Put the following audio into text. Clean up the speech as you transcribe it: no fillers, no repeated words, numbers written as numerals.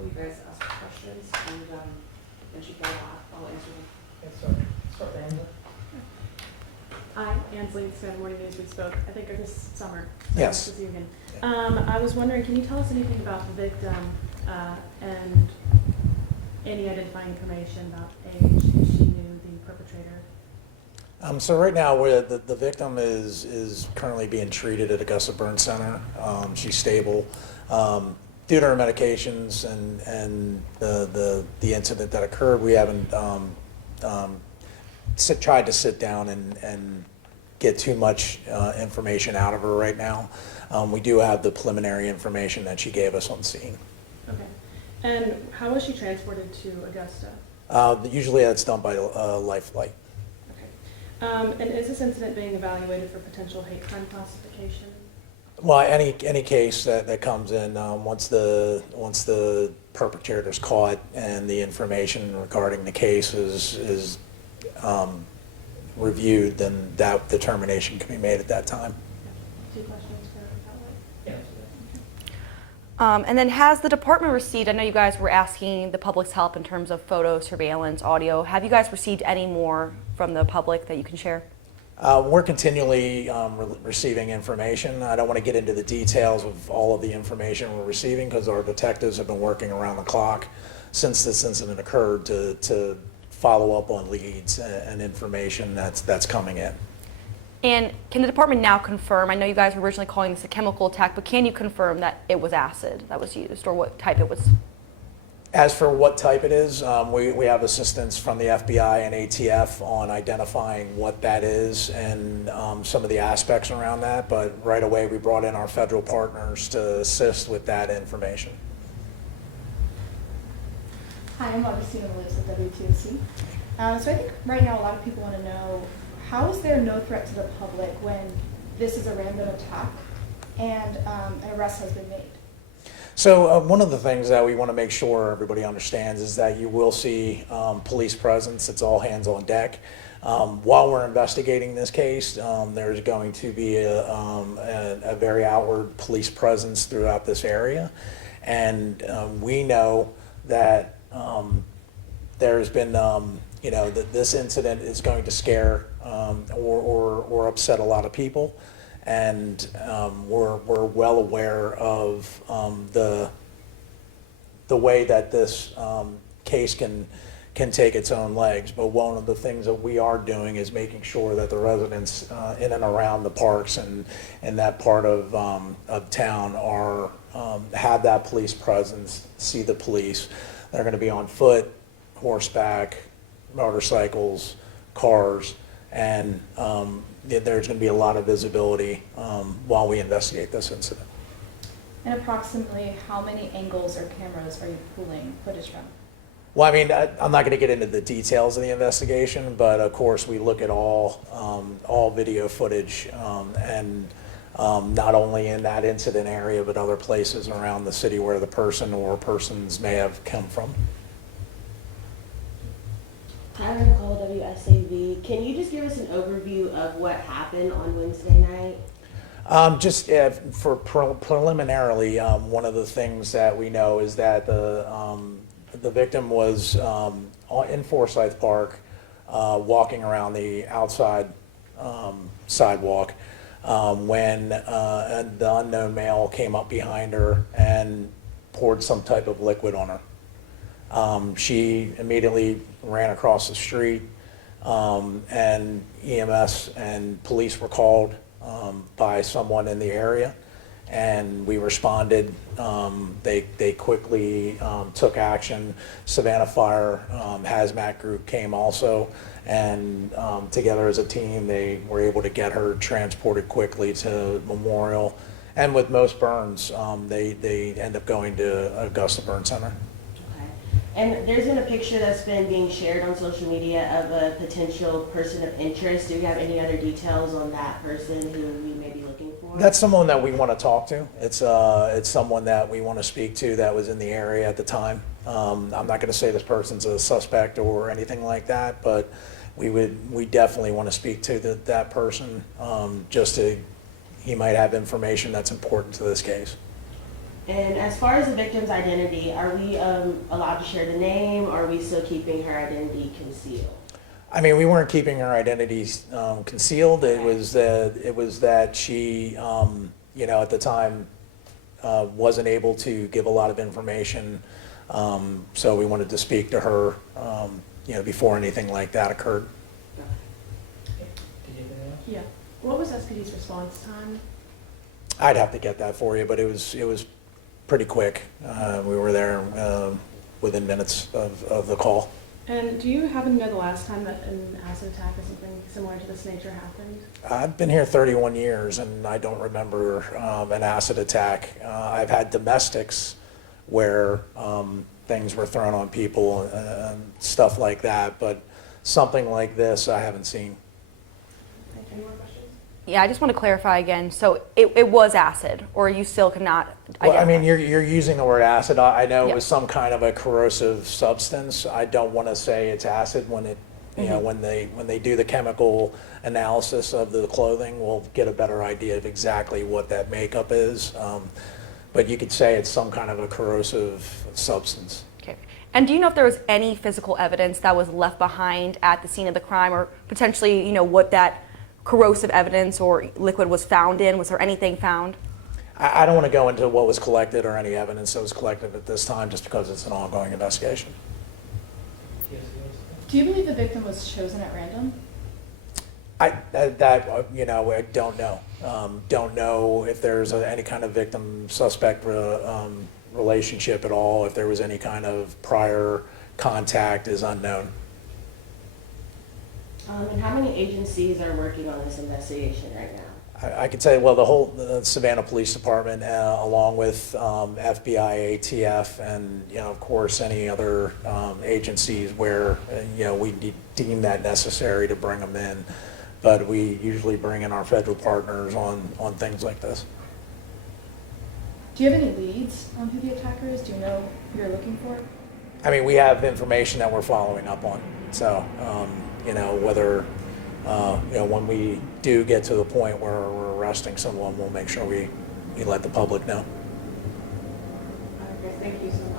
will you guys ask questions, and she can I'll answer them. Yes, start with Angela. Hi, Ansley, Saturday Morning News. We spoke, I think, this summer. Yes. Nice to see you again. I was wondering, can you tell us anything about the victim and any identifying information about age, if she knew the perpetrator? So right now, the victim is currently being treated at Augusta Burn Center. She's stable. Due to her medications and the incident that occurred, we haven't tried to sit down and get too much information out of her right now. We do have the preliminary information that she gave us on scene. Okay. And how was she transported to Augusta? Usually that's done by Life Flight. Okay. And is this incident being evaluated for potential hate crime classification? Well, any case that comes in, once the perpetrator's caught and the information regarding the case is reviewed, then that determination can be made at that time. Two questions for Howard. Yeah. And then has the department received, I know you guys were asking the public's help in terms of photo, surveillance, audio. Have you guys received any more from the public that you can share? We're continually receiving information. I don't want to get into the details of all of the information we're receiving because our detectives have been working around the clock since this incident occurred to follow up on leads and information that's coming in. And can the department now confirm, I know you guys were originally calling this a chemical attack, but can you confirm that it was acid that was used or what type it was? As for what type it is, we have assistance from the FBI and ATF on identifying what that is and some of the aspects around that, but right away we brought in our federal partners to assist with that information. Hi, I'm Augustina Williams with WTOC. So I think right now a lot of people want to know, how is there no threat to the public when this is a random attack and an arrest has been made? So one of the things that we want to make sure everybody understands is that you will see police presence. It's all hands on deck. While we're investigating this case, there's going to be a very outward police presence throughout this area. And we know that there's been, that this incident is going to scare or upset a lot of people. And we're well aware of the way that this case can take its own legs. But one of the things that we are doing is making sure that the residents in and around the parks and that part of town are have that police presence, see the police. They're going to be on foot, horseback, motorcycles, cars, and there's going to be a lot of visibility while we investigate this incident. And approximately how many angles or cameras are you pulling footage from? Well, I mean, I'm not going to get into the details of the investigation, but of course we look at all video footage and not only in that incident area, but other places around the city where the person or persons may have come from. Hi, Nicole, WSAV. Can you just give us an overview of what happened on Wednesday night? Preliminarily, one of the things that we know is that the victim was in Forsyth Park, walking around the outside sidewalk when the unknown male came up behind her and poured some type of liquid on her. She immediately ran across the street, and EMS and police were called by someone in the area, and we responded. They quickly took action. Savannah Fire Hazmat Group came also, and together as a team, they were able to get her transported quickly to Memorial. And with most burns, they end up going to Augusta Burn Center. And there's been a picture that's been being shared on social media of a potential person of interest. Do you have any other details on that person who we may be looking for? That's someone that we want to talk to. It's someone that we want to speak to that was in the area at the time. I'm not going to say this person's a suspect or anything like that, but we definitely want to speak to that person he might have information that's important to this case. And as far as the victim's identity, are we allowed to share the name, or are we still keeping her identity concealed? I mean, we weren't keeping her identity concealed. It was that she, you know, at the time, wasn't able to give a lot of information. So we wanted to speak to her, you know, before anything like that occurred. Yeah. What was SPD's response time? I'd have to get that for you, but it was pretty quick. We were there within minutes of the call. And do you happen to know the last time that an acid attack or something similar to this nature happened? I've been here 31 years, and I don't remember an acid attack. I've had domestics where things were thrown on people and stuff like that, but something like this I haven't seen. Any more questions? Yeah, I just want to clarify again. So it was acid, or you still cannot Well, I mean, identify? you're using the word acid. I know Yeah. it was some kind of a corrosive substance. I don't want to say it's acid when it, you know, when they do the chemical analysis of the clothing, we'll get a better idea of exactly what that makeup is. But you could say it's some kind of a corrosive substance. Okay. And do you know if there was any physical evidence that was left behind at the scene of the crime, or potentially, you know, what that corrosive evidence or liquid was found in? Was there anything found? I don't want to go into what was collected or any evidence that was collected at this time, just because it's an ongoing investigation. Do you believe the victim was chosen at random? You know, I don't know. Don't know if there's any kind of victim-suspect relationship at all. If there was any kind of prior contact is unknown. And how many agencies are working on this investigation right now? I could say, well, the whole Savannah Police Department, along with FBI, ATF, and, you know, of course, any other agencies where, you know, we deem that necessary to bring them in. But we usually bring in our federal partners on things like this. Do you have any leads on who the attacker is? Do you know who you're looking for? I mean, we have information that we're following up on. So, you know, whether, you know, when we do get to the point where we're arresting someone, we'll make sure we let the public know. Okay, thank you so much.